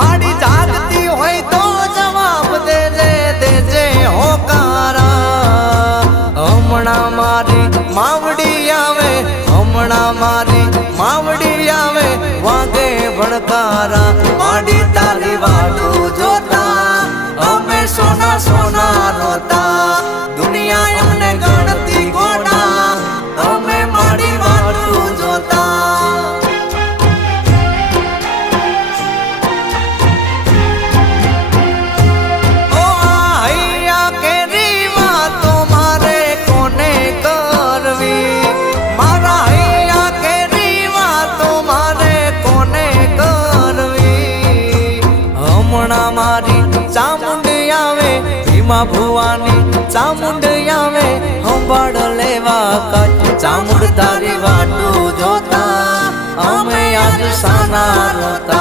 माड़ी जागती होय तो जवाब देजे होकारा। हमणा मारी मावड़ी आवे, हमणा मारी मावड़ी आवे, वागे भड़कारा। माड़ी तारी वाटू जोता अमे सोना सोना रोता, दुनिया अमने गणती गोड़ा अमे माड़ी वाटू जोता। चामुंडी आवे भीमा भुवानी, चामुंडी आवे हंबाड़ लेवा काज। चामुंड तारी वाटू जोता अमे आज साना रोता।